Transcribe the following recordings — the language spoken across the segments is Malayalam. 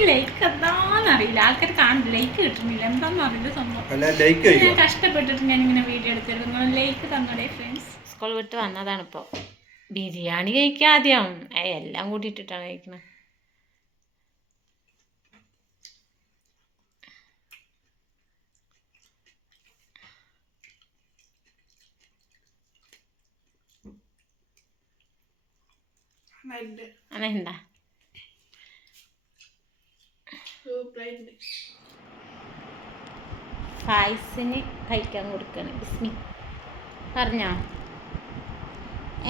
എനിക്ക് ലൈക്ക് എന്താണെന്നറിയില്ല, ആൾക്കാർ കാണുന്നില്ല, ലൈക്ക് കിട്ടുന്നില്ല, എന്താണെന്ന് അറിയില്ല സംഭവം. ഞാൻ കഷ്ടപ്പെട്ടിട്ട് ഞാനിങ്ങനെ വീഡിയോ എടുത്തിരുന്നു, ലൈക്ക് തന്നോടെ ഫ്രണ്ട്സ്. സ്കൂൾ വിട്ട് വന്നതാണ് ഇപ്പോൾ. ബിരിയാണി കഴിക്കുക ആദ്യം, എല്ലാം കൂട്ടിയിട്ടിട്ടാണ് കഴിക്കുന്നത്. അതെന്താ ഫായ്സിന് കഴിക്കാൻ കൊടുക്കണം. ബിസ്മി പറഞ്ഞോ,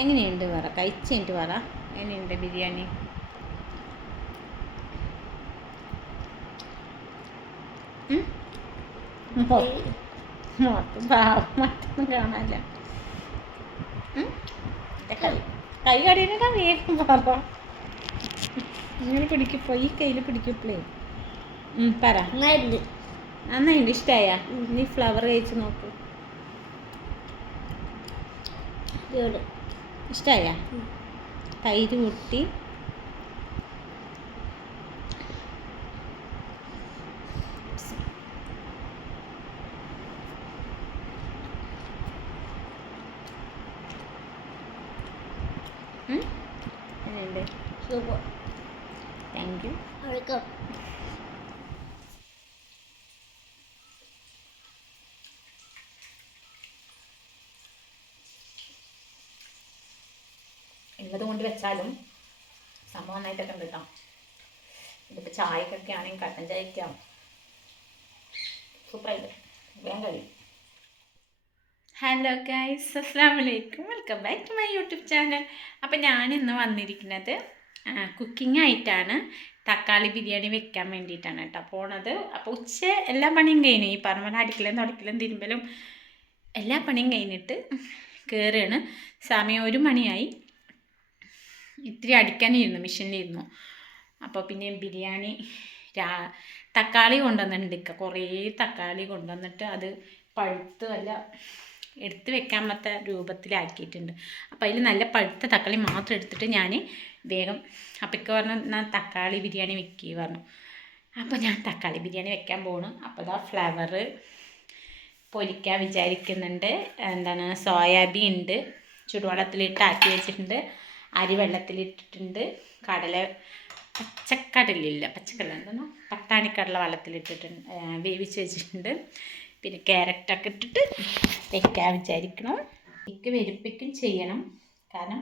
എങ്ങനെയുണ്ട് പറ, കഴിച്ചിട്ട് പറ എങ്ങനെയുണ്ട് ബിരിയാണി. മറ്റൊന്നും കാണാനില്ല. കൈ കടിയിട്ടാ വേഗം പറ. ഇങ്ങനെ പിടിക്കപ്പോ, ഈ കയ്യിൽ പിടിക്കപ്പോഴേ പറ. നന്നായിണ്ട്, ഇഷ്ടമായ? നീ ഫ്ലവർ കഴിച്ച് നോക്കൂ, ഇഷ്ടമായ? തൈര് കൂട്ടി എങ്ങനെയുണ്ട്? Thank you. എന്നത് കൊണ്ട് വെച്ചാലും സംഭവം നന്നായിട്ടൊക്കെ ഉണ്ട് കേട്ടോ. ഇതിപ്പോൾ ചായക്കൊക്കെ ആണെങ്കിൽ കട്ടൻ ചായക്കാവും സൂപ്പറായിട്ട് വേഗം കഴിയും. ഹലോ ഗൈസ്, അസ്സലാമു അലൈക്കും, welcome back to my YouTube channel. അപ്പോൾ ഞാനിന്ന് വന്നിരിക്കുന്നത് കുക്കിംഗ് ആയിട്ടാണ്. തക്കാളി ബിരിയാണി വെക്കാൻ വേണ്ടിയിട്ടാണ് കേട്ടോ പോണത്. അപ്പോൾ എല്ലാ പണിയും കഴിഞ്ഞു, ഈ പറഞ്ഞ അടിക്കലും തുടക്കലും തിരുമ്പലും എല്ലാ പണിയും കഴിഞ്ഞിട്ട് കയറുകയാണ്. സമയം 1 മണിയായി. ഇത്തിരി അടിക്കാനിരുന്നു, മെഷീനിലിരുന്നു. അപ്പോൾ പിന്നെ ബിരിയാണി തക്കാളി കൊണ്ടുവന്നിട്ടുണ്ട്, കുറേ തക്കാളി കൊണ്ടുവന്നിട്ട് അത് പഴുത്ത് വല്ല എടുത്ത് വെക്കാൻ പറ്റാത്ത രൂപത്തിലാക്കിയിട്ടുണ്ട്. അപ്പോൾ അതിൽ നല്ല പഴുത്ത തക്കാളി മാത്രം എടുത്തിട്ട് ഞാൻ വേഗം അപ്പൊക്കെ പറഞ്ഞു എന്നാൽ തക്കാളി ബിരിയാണി വെക്കുക പറഞ്ഞു. അപ്പോൾ ഞാൻ തക്കാളി ബിരിയാണി വെക്കാൻ പോകണം. അപ്പോൾ ഇതാ ഫ്ലവർ പൊരിക്കാൻ വിചാരിക്കുന്നുണ്ട്. എന്താണ്, സോയാബീൻ ഉണ്ട്, ചുടുവെള്ളത്തിലിട്ട് ആക്കി വെച്ചിട്ടുണ്ട്. അരി വെള്ളത്തിലിട്ടിട്ടുണ്ട്. പച്ചക്കടലില്ല, എന്താണ്, പട്ടാണിക്കടല വെള്ളത്തിലിട്ടിട്ടുണ്ട്, വേവിച്ച് വെച്ചിട്ടുണ്ട്. പിന്നെ ക്യാരറ്റൊക്കെ ഇട്ടിട്ട് വെക്കാൻ വിചാരിക്കണം. എനിക്ക് വെരുപ്പിക്കും ചെയ്യണം, കാരണം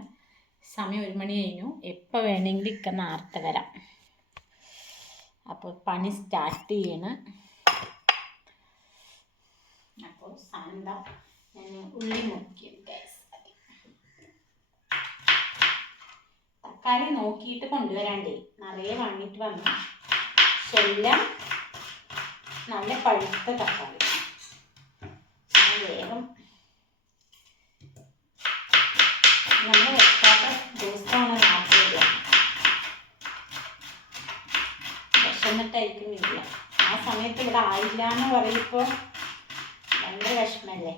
സമയം 1 മണി കഴിഞ്ഞു. എപ്പോൾ വേണമെങ്കിലും ഇക്ക നേരത്തെ വരാം. അപ്പോൾ പണി സ്റ്റാർട്ട് ചെയ്യണം. അപ്പോൾ സാന്ത ഞാൻ ഉള്ളി നോക്കി തക്കാളി നോക്കിയിട്ട് കൊണ്ടുവരാണ്ടേ, നിറയെ വാങ്ങിയിട്ട് വന്നു. എല്ലാം നല്ല പഴുത്ത തക്കാളി വേഗം നമ്മൾ വെക്കാത്ത ദിവസമാണ് നാട്ടിൽ വിഷമിട്ടായിരിക്കുന്നില്ല. ആ സമയത്ത് ഇവിടെ ആയില്ല എന്ന് പറയുമ്പോൾ ഭയങ്കര വിഷമല്ലേ.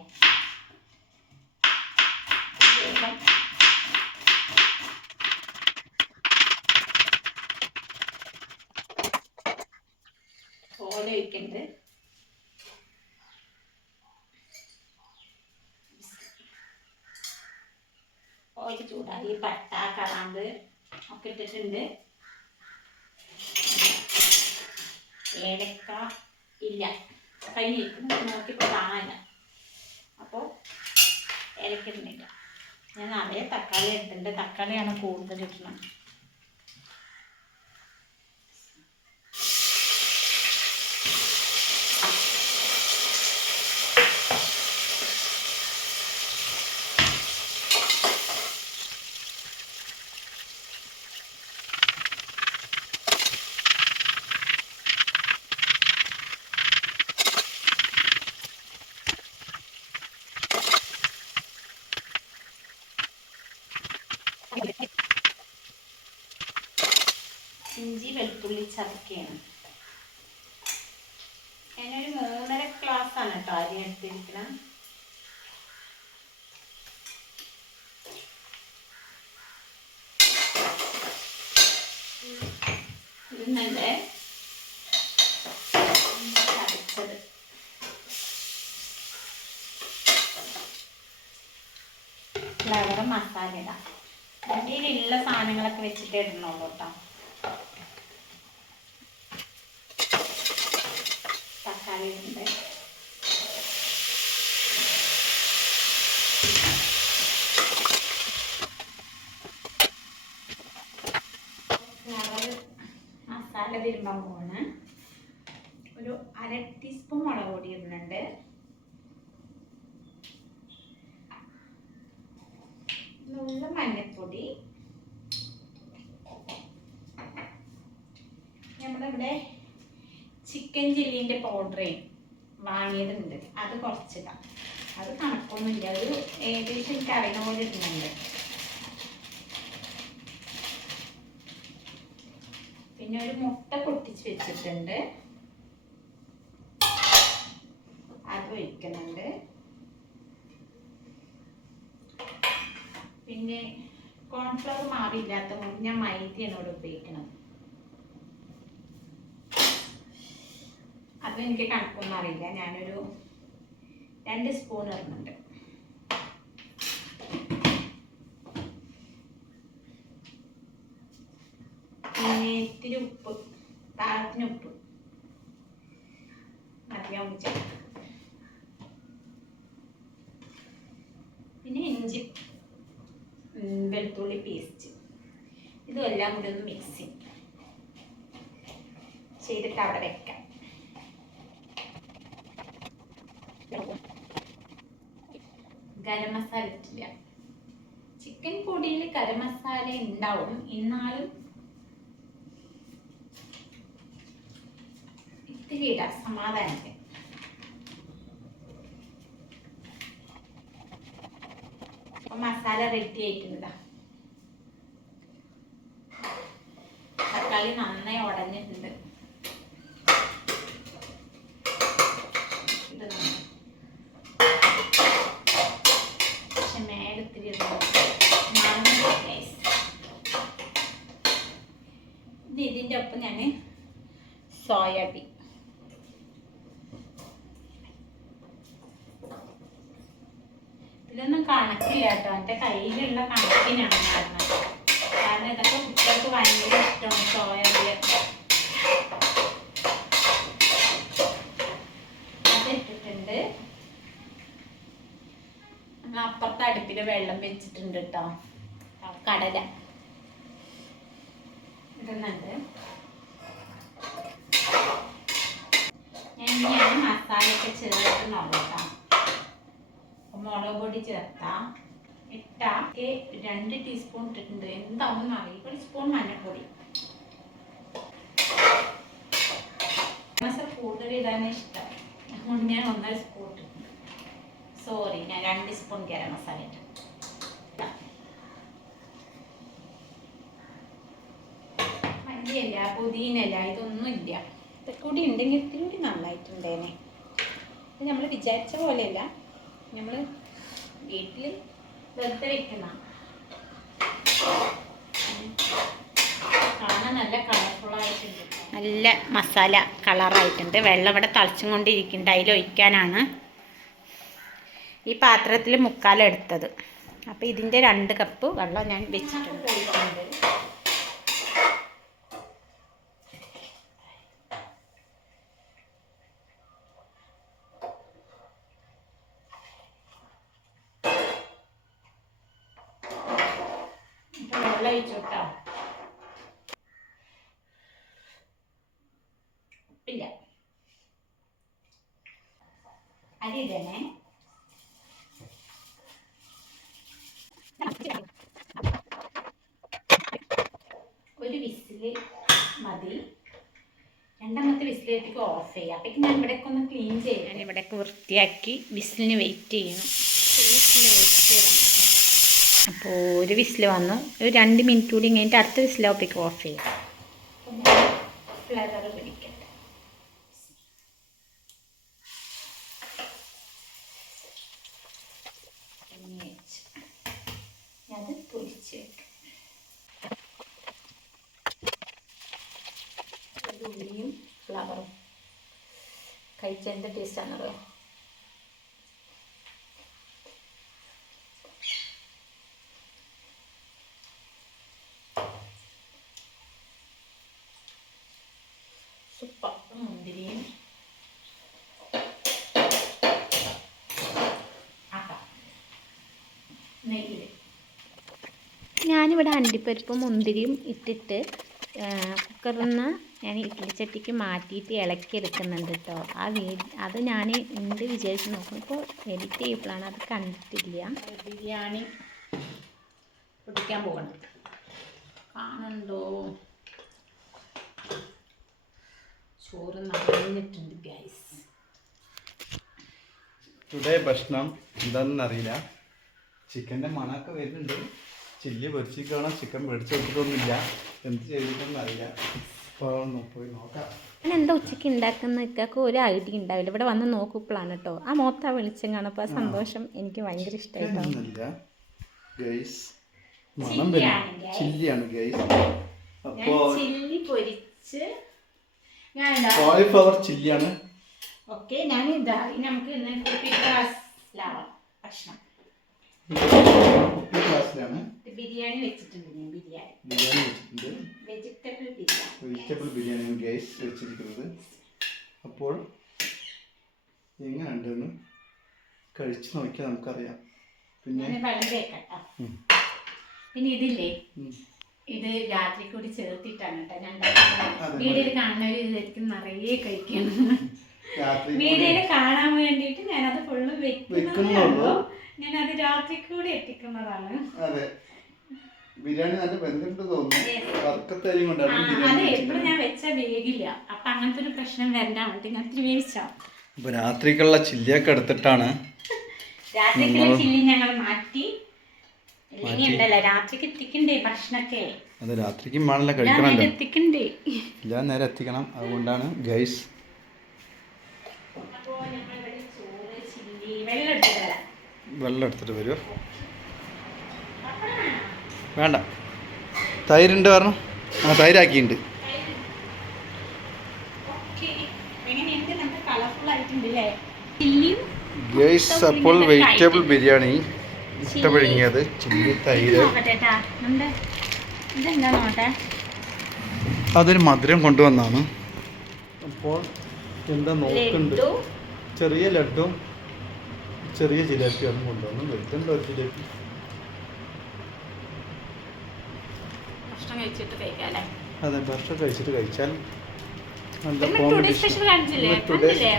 വേഗം ഓല വയ്ക്കുന്നുണ്ട്. ഓയിൽ ചൂടായി, പട്ട കറാമ്പ് ഒക്കെ ഇട്ടിട്ടുണ്ട്. ഏലക്ക ഇല്ല, കഴിഞ്ഞിരിക്കുന്നു, നോക്കിയപ്പോൾ കാണാനില്ല. അപ്പോൾ ഏലക്ക ഇടുന്നില്ല. ഞാൻ നിറയെ തക്കാളി എടുത്തിട്ടുണ്ട്, തക്കാളിയാണ് കൂടുതൽ ഇടണം. ഇഞ്ചി വെളുത്തുള്ളി ചതക്കുകയാണ്. ഞാനൊരു 3.5 ഗ്ലാസ്സാണ് കേട്ടോ അരി എടുത്തിരിക്കണം. ഇടുന്നുണ്ട്. കോൺഫ്ലവർ മസാല ഇടാം. വണ്ടിയിലുള്ള സാധനങ്ങളൊക്കെ വെച്ചിട്ട് ഇടണുള്ളൂ കേട്ടോ. തക്കാളി ഉണ്ട്, മസാല തിരുമ്പാൻ പോവാണ്. ഒരു 1/2 ടീസ്പൂൺ മുളക് പൊടി ഇടുന്നുണ്ട്. നുള്ള മഞ്ഞൾപ്പൊടി. നമ്മളിവിടെ ചിക്കൻ ചില്ലിൻ്റെ പൗഡർ വാങ്ങിയതുണ്ട്, അത് കുറച്ചിടാം. അത് കണക്കൊന്നുമില്ല, ഒരു ഏകദേശം എനിക്ക് അറിയുന്ന പോലെ ഇടുന്നുണ്ട്. പിന്നെ ഒരു മുട്ട പൊട്ടിച്ച് വെച്ചിട്ടുണ്ട്, അത് ഒഴിക്കുന്നുണ്ട്. പിന്നെ കോൺഫ്ലവർ മാവില്ലാത്ത കൊണ്ട് ഞാൻ മൈദയാണ് ഇവിടെ ഉപയോഗിക്കണം. അതും എനിക്ക് കണക്കൊന്നും അറിയില്ല, ഞാനൊരു 2 സ്പൂൺ ഇടുന്നുണ്ട്. പിന്നെ ഇത്തിരി ഉപ്പ്, പാകത്തിന് ഉപ്പ് മതിയാവും ചേർത്ത്. പിന്നെ ഇഞ്ചി വെളുത്തുള്ളി പേസ്റ്റ്, ഇതും എല്ലാം കൂടി ഒന്ന് മിക്സ് ചെയ്തിട്ട് അവിടെ വെക്കാം. ഗരം മസാല ഇട്ടില്ല. ചിക്കൻ പൊടിയിൽ ഗരം മസാല ഉണ്ടാവും, എന്നാലും ഇത്തിരി ഇടാം സമാധാനത്തിന്. മസാല റെഡി ആയിട്ടുള്ളതാ. തക്കാളി നന്നായി ഉടഞ്ഞിട്ടുണ്ട്. പക്ഷെ മേലത്തിരി ഇതിൻ്റെ ഒപ്പം ഞാൻ സോയാബീൻ, ഇതൊന്നും കണക്കില്ല കേട്ടോ, എൻ്റെ കയ്യിലുള്ള കണക്കിനാണ് പറഞ്ഞത്. കാരണം ഇതൊക്കെ കുട്ടികൾക്ക് ഭയങ്കര ഇഷ്ടമാണ് സോയാബീൻ. അതിട്ടിട്ടുണ്ട്. നമ്മൾ അപ്പുറത്തെ അടുപ്പിൽ വെള്ളം വെച്ചിട്ടുണ്ട് കേട്ടോ. കടല ഇടുന്നുണ്ട്. ഞാൻ മസാലയൊക്കെ ചേർക്കുന്നുള്ളൂ കേട്ടോ. മുളക് പൊടി ചേർത്താം. ഇട്ടാ 2 ടീസ്പൂൺ ഇട്ടിട്ടുണ്ട്. എന്താണെന്ന് അറിയില്ല. 1 സ്പൂൺ മഞ്ഞൾപ്പൊടി. മസാല കൂടുതൽ ഇടാൻ ഇഷ്ടം, അതുകൊണ്ട് ഞാൻ 1.5 സ്പൂൺ ഇട്ടിട്ടുണ്ട്. സോറി, ഞാൻ 2 സ്പൂൺ ഗരം മസാല ഇട്ടു. മല്ലിയില, പുതിനയില, ഇതൊന്നും ഇല്ല. ഇതൊക്കെ കൂടി ഉണ്ടെങ്കിൽ ഇത്തിരി കൂടി നന്നായിട്ടുണ്ടേനെ. ഇത് നമ്മൾ വിചാരിച്ച പോലെയല്ല, നമ്മൾ വീട്ടിൽ വെറുതെ വെക്കുന്ന കാണാൻ നല്ല കളർഫുള്ളായിട്ടുണ്ട്. നല്ല മസാല കളറായിട്ടുണ്ട്. വെള്ളം ഇവിടെ തിളച്ചും കൊണ്ടിരിക്കുന്നുണ്ട്, അതിൽ ഒഴിക്കാനാണ് ഈ പാത്രത്തിൽ 3/4 എടുത്തത്. അപ്പോൾ ഇതിൻ്റെ 2 കപ്പ് വെള്ളം ഞാൻ വെച്ചിട്ടുണ്ട്. വെള്ളം ഒഴിച്ചോട്ടോ. ഉപ്പില്ല. അരി ഇടണേ. ഒരു വിസില് മതി. രണ്ടാമത്തെ വിസിലേക്ക് ഓഫ് ചെയ്യാം. അപ്പോഴേക്കും ഞാൻ ഇവിടേക്ക് ഒന്ന് ക്ലീൻ ചെയ്യാം. ഞാൻ ഇവിടേക്ക് വൃത്തിയാക്കി വിസിലിന് വെയിറ്റ് ചെയ്യണം. അപ്പോൾ ഒരു വിസിൽ വന്നു. ഒരു 2 മിനിറ്റ് കൂടി കഴിഞ്ഞിട്ട് അടുത്ത വിസിലാവുമ്പോഴേക്ക് ഓഫ് ചെയ്യാം. ഫ്ലേവർ പിടിക്കട്ടെ. അത് പൊരിച്ച് വെക്കാം. ഉള്ളിയും ഫ്ലവറും കഴിച്ച എന്ത് ടേസ്റ്റാണെന്നറിയോ. സൂപ്പർ മുന്തിരിയും നെയ്യിൽ ഞാനിവിടെ അണ്ടിപ്പരിപ്പും മുന്തിരിയും ഇട്ടിട്ട് കുക്കറിൽ നിന്ന് ഞാൻ ഇഡ്ഡലി ചട്ടിക്ക് മാറ്റിയിട്ട് ഇളക്കിയെടുക്കുന്നുണ്ട് കേട്ടോ. അത് ഞാൻ എന്ത് വിചാരിച്ച് നോക്കുമ്പോൾ എഡിറ്റ് ചെയ്യപ്പോഴാണ് അത് കണ്ടിട്ടില്ല. ബിരിയാണി പൊട്ടിക്കാൻ പോകണം. കാണുന്നുണ്ടോ? ചോറ് നിറഞ്ഞിട്ടുണ്ട് ഗൈസ്. ടുഡേ ഭക്ഷണം എന്താണെന്ന് അറിയില്ല. ചിക്കൻ്റെ മണമൊക്കെ വരുന്നുണ്ട്. ചില്ലി പൊരിച്ചിക്കണം. ചിക്കൻ മേടിച്ച് വെച്ചിട്ടൊന്നുമില്ല. എന്ത് ചെയ്തിട്ടൊന്നും അറിയില്ല. പോയി നോക്കാം. ഞാൻ എന്താ ഉച്ചയ്ക്ക് ഉണ്ടാക്കുന്ന ഇക്കൊക്കെ ഒരു ഐഡിയ ഉണ്ടാവില്ല. ഇവിടെ വന്ന് നോക്കുമ്പോഴാണ് കേട്ടോ ആ മൊത്തം വെളിച്ചം കാണപ്പോൾ ആ സന്തോഷം എനിക്ക് ഭയങ്കര ഇഷ്ടമായിട്ടോ. ചില്ലിയാണ് ഗൈസ്. അപ്പോൾ ചില്ലി പൊരിച്ച് കോളിഫ്ലവർ ചില്ലിയാണ്. ഓക്കെ, ഞാൻ ഇതാ നമുക്ക് ഭക്ഷണം ബിരിയാണി വെച്ചിട്ടുണ്ട്. വെജിറ്റബിൾ ബിരിയാണിയാണ് ഗൈസ് വെച്ചിരിക്കുന്നത്. അപ്പോൾ എങ്ങനെയുണ്ടെന്ന് കഴിച്ച് നോക്കിയാൽ നമുക്കറിയാം. പിന്നെ ഇതില്ലേ, ഇത് രാത്രി കൂടി ചേർത്തിട്ടാണ് കേട്ടോ ഞാൻ വീഡിയോയിൽ കാണുന്നവർ നിറയെ കഴിക്കണം. വീഡിയോയിൽ കാണാൻ വേണ്ടിയിട്ട് ഞാനത് ഫുള്ള് വെക്കുന്നതല്ലോ. ഞാനത് രാത്രി കൂടി എത്തിക്കുന്നതാണ്. ബിരിയാണി നല്ല വെന്തിട്ട് തോന്നുന്നു. അതെ, എപ്പോഴും ഞാൻ വെച്ച വേഗില്ല. അപ്പൊ അങ്ങനത്തെ ഒരു പ്രശ്നം വരണ്ട വേണ്ടി ഞാൻ ഇത്തിരി വേവിച്ചാ. അപ്പൊ രാത്രിക്കുള്ള ചില്ലിയൊക്കെ എടുത്തിട്ടാണ് രാത്രിക്കുള്ള ചില്ലി ഞങ്ങൾ മാറ്റി. ഉണ്ടല്ലോ രാത്രിക്ക് എത്തിക്കണ്ടേ ഭക്ഷണൊക്കെ. അത് രാത്രിക്കും വേണല്ലോ കഴിക്കണല്ലോ. എത്തിക്കണ്ടേ, എല്ലാം നേരെ എത്തിക്കണം. അതുകൊണ്ടാണ് ഗൈസ്. വെള്ളം എടുത്തിട്ട് വരുമോ? വേണ്ട, തൈരുണ്ട് പറഞ്ഞു. ആ, തൈരാക്കിയിട്ടുണ്ട്. ഗൈസ്, അപ്പോൾ വെജിറ്റബിൾ ബിരിയാണി മുട്ട പിഴുങ്ങിയത്, ചില്ലി, തൈര്. അതൊരു മധുരം കൊണ്ടുവന്നാണ്. അപ്പോൾ എന്താ നോക്കുന്നുണ്ട്. ചെറിയ ലഡ്ഡും ചെറിയ ജിലേബിയാണ് കൊണ്ടുവന്നു. വെച്ചിട്ടുണ്ടോ ജിലേബി? അതെ, ഭക്ഷണം കഴിച്ചിട്ട് കഴിച്ചാൽ നല്ല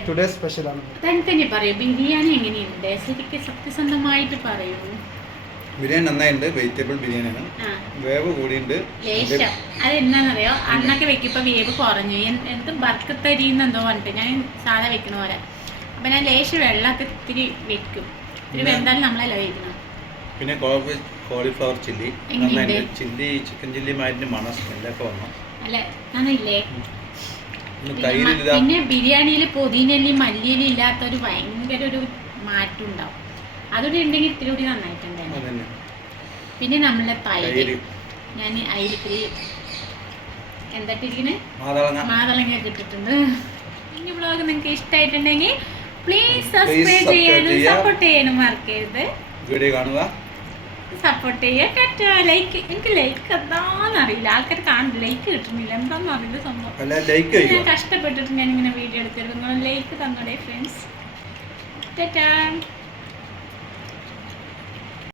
ടുഡേ സ്പെഷ്യലാണ്. ബിരിയാണി എങ്ങനെയുണ്ട് ശരിക്കും സത്യസന്ധമായിട്ട് പറയൂ. ബിരിയാണി നന്നായിട്ടുണ്ട്. വെജിറ്റബിൾ ബിരിയാണിയാണ്. വേവ് കൂടിയുണ്ട്. അതെന്താണെന്നറിയോ, അന്നൊക്കെ വെക്കുമ്പോൾ വേവ് കുറഞ്ഞു. എന്ത് ബർക്കത്തരിന്നെന്തോ പറഞ്ഞിട്ട് ഞാൻ സാധാ വെക്കണ പോലെ. അപ്പം ഞാൻ ലേശം വെള്ളമൊക്കെ ഇത്തിരി വെക്കും. ഇത്തിരി വെന്താലും നമ്മളല്ല കഴിക്കണം. പിന്നെ കോളിഫ്ലവർ ചില്ലി ചില്ലി ചിക്കൻ ചില്ലിയുമായിട്ട് മണം സ്മെല്ലൊക്കെ വന്നു. അല്ല നന്നില്ലേ? പിന്നെ ബിരിയാണിയിൽ പുതിനല്ലി മല്ലിയലി ഇല്ലാത്തൊരു ഭയങ്കര ഒരു മാറ്റം ഉണ്ടാവും. അതുകൂടി ഉണ്ടെങ്കിൽ ഇത്തിരി കൂടി നന്നായിട്ടുണ്ടായിരുന്നു. പിന്നെ നമ്മളെ തൈര് ഞാൻ അതിലിത്തിരി എന്തായിട്ടിരിക്കണേ മാതളങ്ങ ഇട്ടിട്ടുണ്ട്. ഈ വ്ളോഗ് നിങ്ങൾക്ക് ഇഷ്ടമായിട്ടുണ്ടെങ്കിൽ പ്ലീസ് സബ്സ്ക്രൈബ് ചെയ്യാനും സപ്പോർട്ട് ചെയ്യാനും മറക്കരുത്. വീഡിയോ കാണുക, സപ്പോർട്ട് ചെയ്യുക. ലൈക്ക്, എനിക്ക് ലൈക്ക് എന്താണെന്നറിയില്ല. ആൾക്കാർ കാണുന്നില്ല, ലൈക്ക് കിട്ടുന്നില്ല. എന്താണെന്ന് അറിയില്ല സംഭവം. ഞാൻ കഷ്ടപ്പെട്ടിട്ട് ഞാനിങ്ങനെ വീഡിയോ എടുത്തിരുന്നു. ലൈക്ക് തന്നോടെ ഫ്രണ്ട്സ്. ടാറ്റാ.